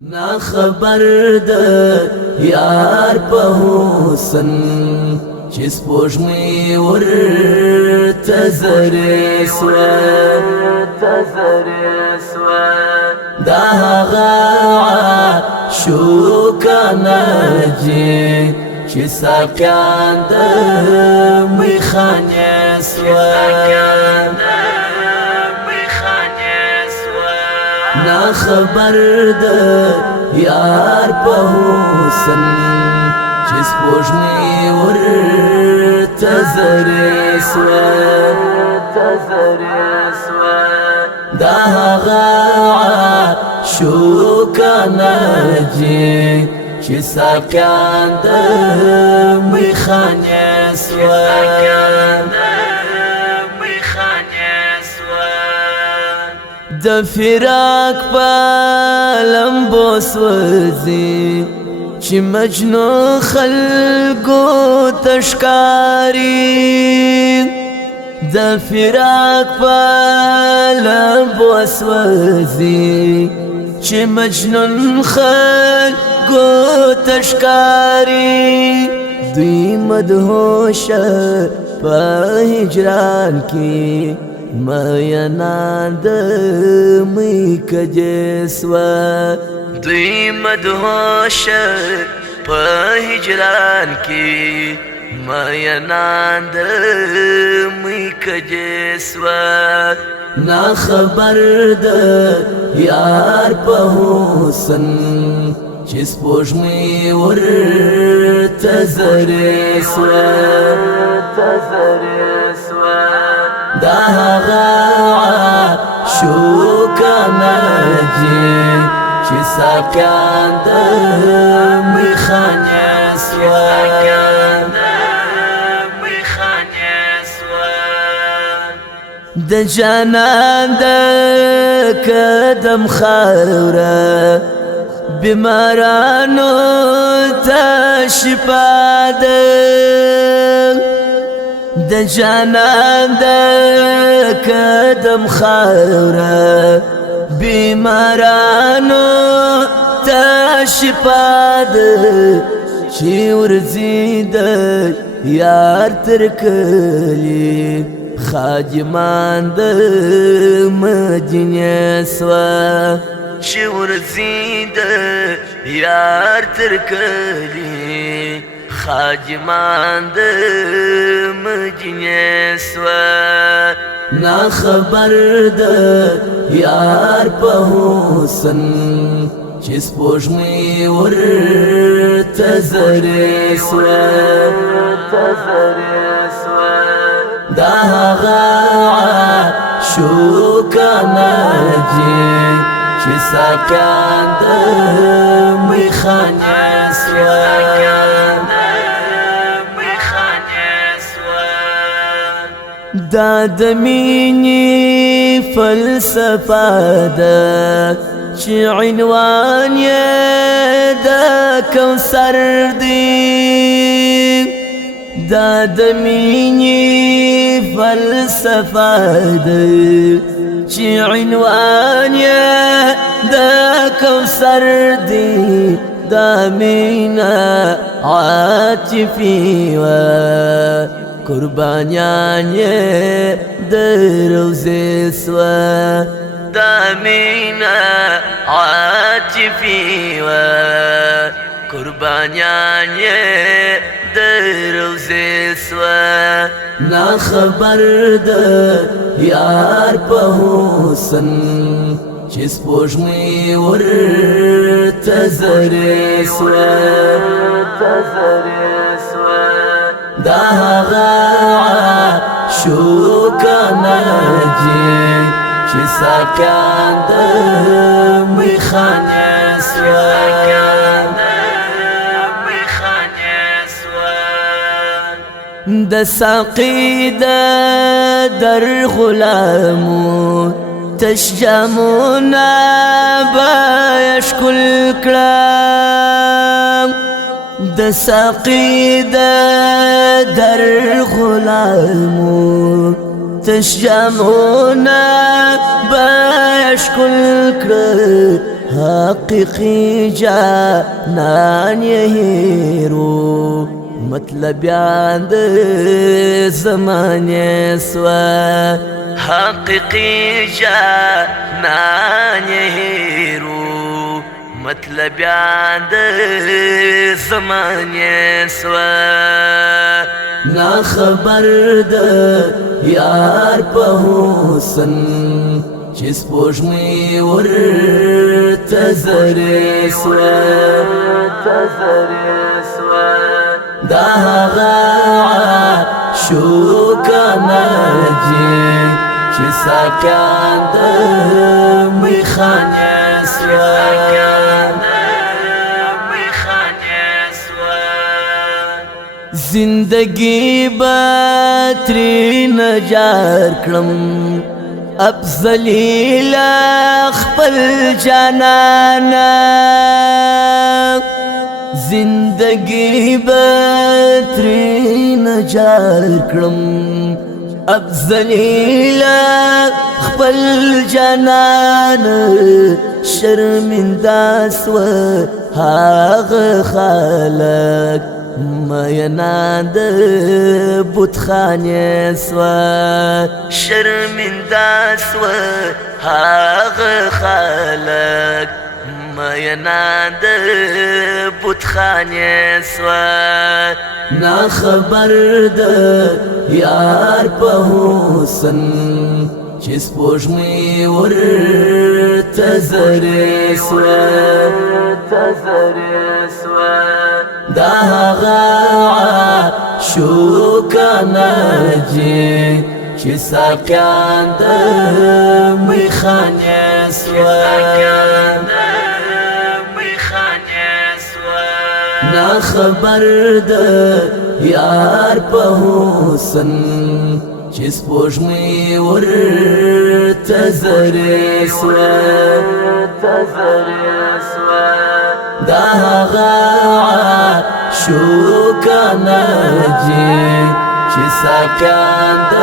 نا خبر د یار په حسن چې سپوږمۍ ورته زرې سوه دا هغه عاشقانه چې ساقیان د میخانې سوه نا خبر د یار په حسن چې سپوږمۍ ورته زرې سوه دا هغه عاشقانه چې ساقیان د میخانې سوه د فراق په لمبو سوځي چې مجنون خلکو تشکاری د فراق په لمبو سوځي چې مجنون خلکو تشکاری دوی مدهوش په هجران کې میانان د می کجې سوه دوی مدهوش په هجران کې میانان د می کجې سوه نا خبر د یار په حسن چې سپوږمۍ ورته زرې سوه دا هغه عاشقانه چې ساقیان د میخانې سوه د جانان د قدم خاوره بیمارانو ته شفا ده د جانان د قدم خاوره بیمارانو ته شفا ده چې ورځي د یار تر کلي خادمان د مدینې سوه چې ورځي د یار تر کلي خادمان د مدینې سوه نا خبر د یار په حسن چې سپوږمۍ ورته زرې سوه دا هغه عاشقانه چې ساقیان د میخانې سوه دا د مینې فلسفه ده چې عنوان یې د کوثر دی دا د مینې فلسفه ده چې عنوان یې د کوثر دی دا مینا عاطفي و قربانیان یې د روزې سوه دا مینا عاطفي و قربانیان یې د روزې سوه نا خبر د یار په حسن چې سپوږمۍ ورته زرې سوه دا هغه عاشقانه چې ساقیان د میخانې سوه د ساقی د در غلامو تشجمونا باشکل کړم د ساقی د در غلامو تشجمونا باشکل کړم حقیقی جانان یهیرو مطلبیان د زمانه سوا حقیقی جانان یهیرو مطلبیان د زمانه سوا نا خبر د یار په حسن چې سپوږمۍ ورته زرې سوه دا هغه عاشوقه ناجي چې ساکان د میخانې زندگی با ترین جار کړم افضلی خپل جانانا زندگی با ترین جار کړم افضلی خپل جانانا شرمنده سوه هغه خلک مینان د بتخانې سوه شرمنده سوه هغه خلک مینان د بتخانې سوه نا خبر د یار په حسن چې سپوږمۍ ورته زرې سوه دا هغه عاشوقه ناجي چې ساکان د میخانې سوه نا خبر د یار په حسن چې سپوږمۍ ورته زرې سوه دا هغه عاشوقه ناجي چې ساکان د